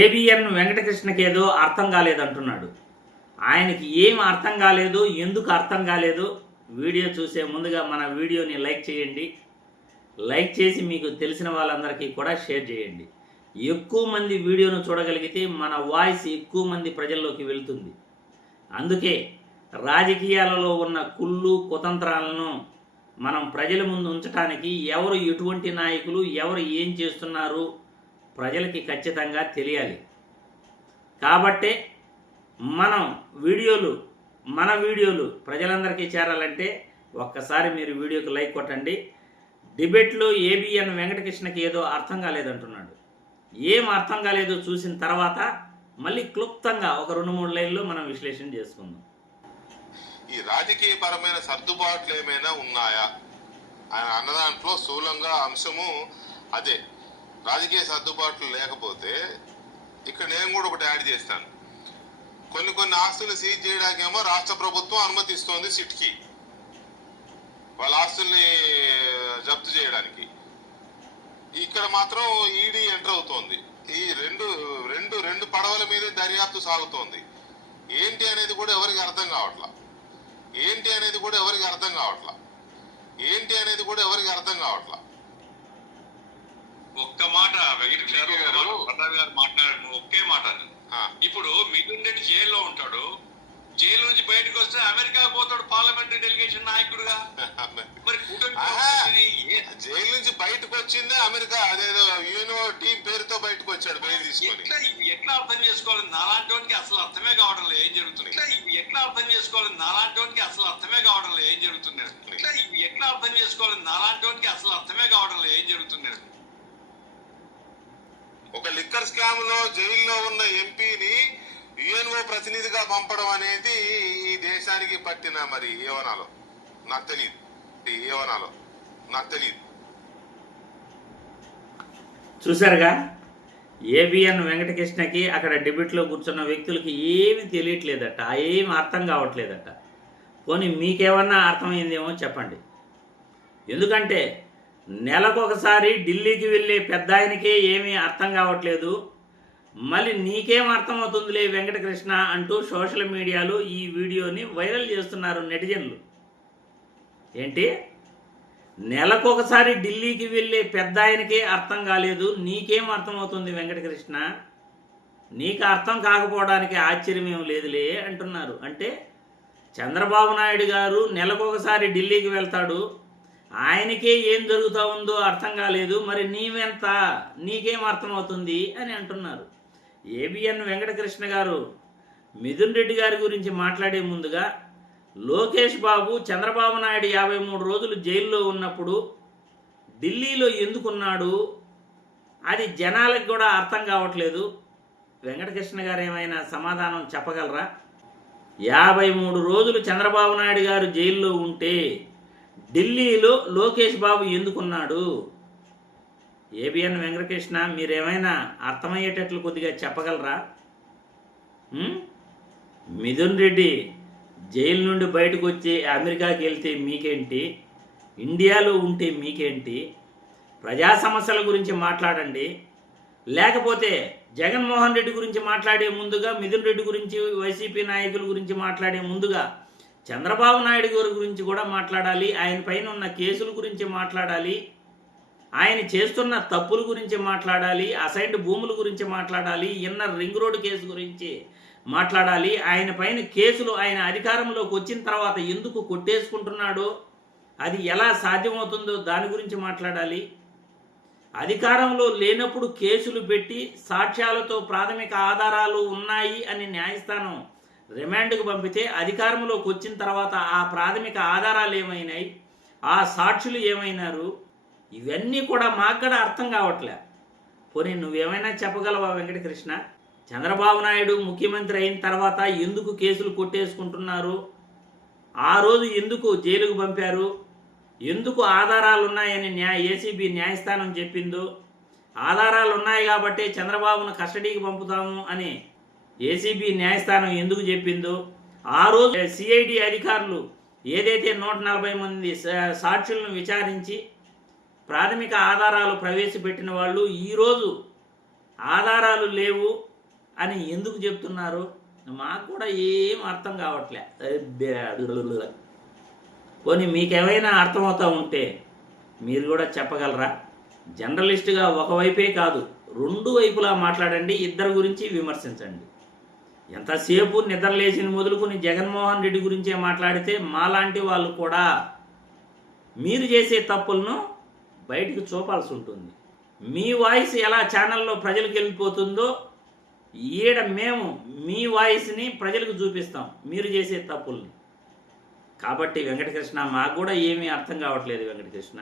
ABN వెంకటకృష్ణకి ఏదో అర్థం కాలేదంటున్నాడు. ఆయనకి ఏం అర్థం కాలేదు, ఎందుకు అర్థం కాలేదు వీడియో చూసే ముందుగా మన వీడియోని లైక్ చేయండి. లైక్ చేసి మీకు తెలిసిన వాళ్ళందరికీ కూడా షేర్ చేయండి. ఎక్కువ మంది వీడియోను చూడగలిగితే మన వాయిస్ ఎక్కువ మంది ప్రజల్లోకి వెళ్తుంది. అందుకే రాజకీయాలలో ఉన్న కుళ్ళు కుతంత్రాలను మనం ప్రజల ముందు ఉంచడానికి ఎవరు ఎటువంటి నాయకులు ఎవరు ఏం చేస్తున్నారు ప్రజలకి ఖచ్చితంగా తెలియాలి. కాబట్టే మన వీడియోలు ప్రజలందరికీ చేరాలంటే ఒక్కసారి మీరు వీడియోకి లైక్ కొట్టండి. డిబేట్లో ఏబిఎన్ వెంకటకృష్ణకి ఏదో అర్థం కాలేదంటున్నాడు. ఏం అర్థం కాలేదో చూసిన తర్వాత మళ్ళీ క్లుప్తంగా ఒక 2-3 లైన్లో మనం విశ్లేషణ చేసుకుందాం. ఈ రాజకీయ పరమైన సర్దుబాట్లు ఏమైనా ఉన్నాయా ఆయన అన్నదాంట్లో స్థూలంగా అంశము అదే. రాజకీయ సర్దుబాట్లు లేకపోతే ఇక్కడ నేను కూడా ఒకటి యాడ్ చేస్తాను. కొన్ని ఆస్తులు సీజ్ చేయడానికేమో రాష్ట్ర ప్రభుత్వం అనుమతిస్తోంది సిట్కి వాళ్ళ ఆస్తుల్ని జప్తు చేయడానికి. ఇక్కడ మాత్రం ఈడీ ఎంటర్ అవుతోంది. ఈ రెండు పడవల మీదే దర్యాప్తు సాగుతోంది. ఏంటి అనేది కూడా ఎవరికి అర్థం కావట్లా. ఒక్క మాట వెంకటేశ్వర గారు మాట్లాడారు. ఒకే మాట. ఇప్పుడు మిథున్ రెడ్డి జైల్లో ఉంటాడు. జైలు నుంచి బయటకు వస్తే అమెరికా పోతాడు పార్లమెంటరీ డెలిగేషన్ నాయకుడుగా. మరి జైలు నుంచి బయటకు వచ్చిందే అమెరికా. అదేదో యూనో టీం పేరుతో బయటకు వచ్చాడు. ఎట్లా అర్థం చేసుకోవాలి? నాలాంటి వాడికి అసలు అర్థమే కావడం లేదు ఏం జరుగుతుంది. ఎట్లా అర్థం చేసుకోవాలి? నాలాంటి వాడికి అసలు అర్థమే కావడం లేదు ఏం జరుగుతుంది. ఎట్లా అర్థం చేసుకోవాలి? నాలాంటి వాడికి అసలు అర్థమే కావడం లేదు ఏం జరుగుతుంది. ఒక లిక్కర్ స్కామ్ లో జైల్లో ఉన్న ఎంపీని యుఎన్ఓ ప్రతినిధిగా పంపడం అనేది ఈ దేశానికి పట్టిన మరి ఏవనాలో నాకు తెలియదు. చూసారుగా, ఏబిఎన్ వెంకటకృష్ణకి అక్కడ డిబేట్లో కూర్చున్న వ్యక్తులకి ఏమి తెలియట్లేదట, ఏమి అర్థం కావట్లేదట. పోనీ మీకేమన్నా అర్థమైందేమో చెప్పండి. ఎందుకంటే నెలకొకసారి ఢిల్లీకి వెళ్ళే పెద్ద ఆయనకే ఏమీ అర్థం కావట్లేదు, మళ్ళీ నీకేం అర్థమవుతుందిలే వెంకటకృష్ణ అంటూ సోషల్ మీడియాలో ఈ వీడియోని వైరల్ చేస్తున్నారు నెటిజన్లు. ఏంటి, నెలకొకసారి ఢిల్లీకి వెళ్ళే పెద్ద ఆయనకే అర్థం కాలేదు, నీకేం అర్థమవుతుంది వెంకటకృష్ణ? నీకు అర్థం కాకపోవడానికి ఆశ్చర్యమేం లేదులే అంటున్నారు. అంటే చంద్రబాబు నాయుడు గారు నెలకొకసారి ఢిల్లీకి వెళ్తాడు, ఆయనకే ఏం జరుగుతూ ఉందో అర్థం కాలేదు, మరి నీకేం అర్థమవుతుంది అని అంటున్నారు. ఏబిఎన్ వెంకటకృష్ణ గారు మిథున్ రెడ్డి గారి గురించి మాట్లాడే ముందుగా లోకేష్ బాబు చంద్రబాబు నాయుడు 53 రోజులు జైల్లో ఉన్నప్పుడు ఢిల్లీలో ఎందుకున్నాడు అది జనాలకు కూడా అర్థం కావట్లేదు. వెంకటకృష్ణ గారు ఏమైనా సమాధానం చెప్పగలరా? 53 రోజులు చంద్రబాబు నాయుడు గారు జైల్లో ఉంటే ఢిల్లీలో లోకేష్ బాబు ఎందుకున్నాడు? ఏబిఎన్ వెంకటకృష్ణ మీరేమైనా అర్థమయ్యేటట్లు కొద్దిగా చెప్పగలరా? మిథున్ రెడ్డి జైలు నుండి బయటకు వచ్చి అమెరికాకి వెళ్తే మీకేంటి, ఇండియాలో ఉంటే మీకేంటి? ప్రజా సమస్యల గురించి మాట్లాడండి. లేకపోతే జగన్మోహన్ రెడ్డి గురించి మాట్లాడే ముందుగా, మిథున్ రెడ్డి గురించి, వైసీపీ నాయకుల గురించి మాట్లాడే ముందుగా చంద్రబాబు నాయుడు గారి గురించి కూడా మాట్లాడాలి. ఆయన పైన ఉన్న కేసుల గురించి మాట్లాడాలి, ఆయన చేస్తున్న తప్పుల గురించి మాట్లాడాలి, అసైన్డ్ భూముల గురించి మాట్లాడాలి, ఇన్నర్ రింగ్ రోడ్ కేసు గురించి మాట్లాడాలి. ఆయన పైన కేసులు ఆయన అధికారంలోకి వచ్చిన తర్వాత ఎందుకు కొట్టేసుకుంటున్నాడో, అది ఎలా సాధ్యమవుతుందో దాని గురించి మాట్లాడాలి. అధికారంలో లేనప్పుడు కేసులు పెట్టి సాక్ష్యాలతో ప్రాథమిక ఆధారాలు ఉన్నాయి అని న్యాయస్థానం రిమాండ్కు పంపితే అధికారంలోకి వచ్చిన తర్వాత ఆ ప్రాథమిక ఆధారాలు ఏమైనాయి, ఆ సాక్షులు ఏమైనారు, ఇవన్నీ కూడా మాకు కూడా అర్థం కావట్లే. పోనీ నువ్వేమైనా చెప్పగలవా వెంకటకృష్ణ? చంద్రబాబు నాయుడు ముఖ్యమంత్రి అయిన తర్వాత ఎందుకు కేసులు కొట్టేసుకుంటున్నారు, ఆ రోజు ఎందుకు జైలుకు పంపారు, ఎందుకు ఆధారాలు ఉన్నాయని ఏసీబీ న్యాయస్థానం చెప్పిందో, ఆధారాలు ఉన్నాయి కాబట్టి చంద్రబాబును కస్టడీకి పంపుతాము అని ఏసీబీ న్యాయస్థానం ఎందుకు చెప్పిందో, ఆ రోజు సిఐడి అధికారులు ఏదైతే 140 మంది సాక్షులను విచారించి ప్రాథమిక ఆధారాలు ప్రవేశపెట్టిన వాళ్ళు ఈరోజు ఆధారాలు లేవు అని ఎందుకు చెప్తున్నారు? మాకు కూడా ఏం అర్థం కావట్లే. పోనీ మీకేమైనా అర్థమవుతూ ఉంటే మీరు కూడా చెప్పగలరా? జర్నలిస్టుగా ఒకవైపే కాదు, రెండు వైపులా మాట్లాడండి, ఇద్దరి గురించి విమర్శించండి. ఎంతసేపు నిద్రలేసిన మొదలుకొని జగన్మోహన్ రెడ్డి గురించే మాట్లాడితే మాలాంటి వాళ్ళు కూడా మీరు చేసే తప్పులను బయటకు చూపాల్సి ఉంటుంది. మీ వాయిస్ ఎలా ఛానల్లో ప్రజలకు వెళ్ళిపోతుందో ఈడ మేము మీ వాయిస్ని ప్రజలకు చూపిస్తాం మీరు చేసే తప్పుల్ని. కాబట్టి వెంకటకృష్ణ, మాకు కూడా ఏమీ అర్థం కావట్లేదు వెంకటకృష్ణ.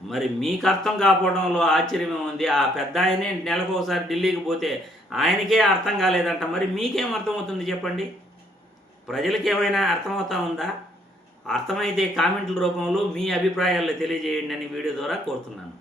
మరి మీకు అర్థం కాకపోవడంలో ఆశ్చర్యమే ఉంది. ఆ పెద్ద ఆయనే నెలకు ఒకసారి ఢిల్లీకి పోతే ఆయనకే అర్థం కాలేదంట. మరి మీకేం అర్థమవుతుంది చెప్పండి? ప్రజలకు ఏమైనా అర్థమవుతా ఉందా? అర్థమైతే కామెంట్ల రూపంలో మీ అభిప్రాయాలు తెలియజేయండి అని వీడియో ద్వారా కోరుతున్నాను.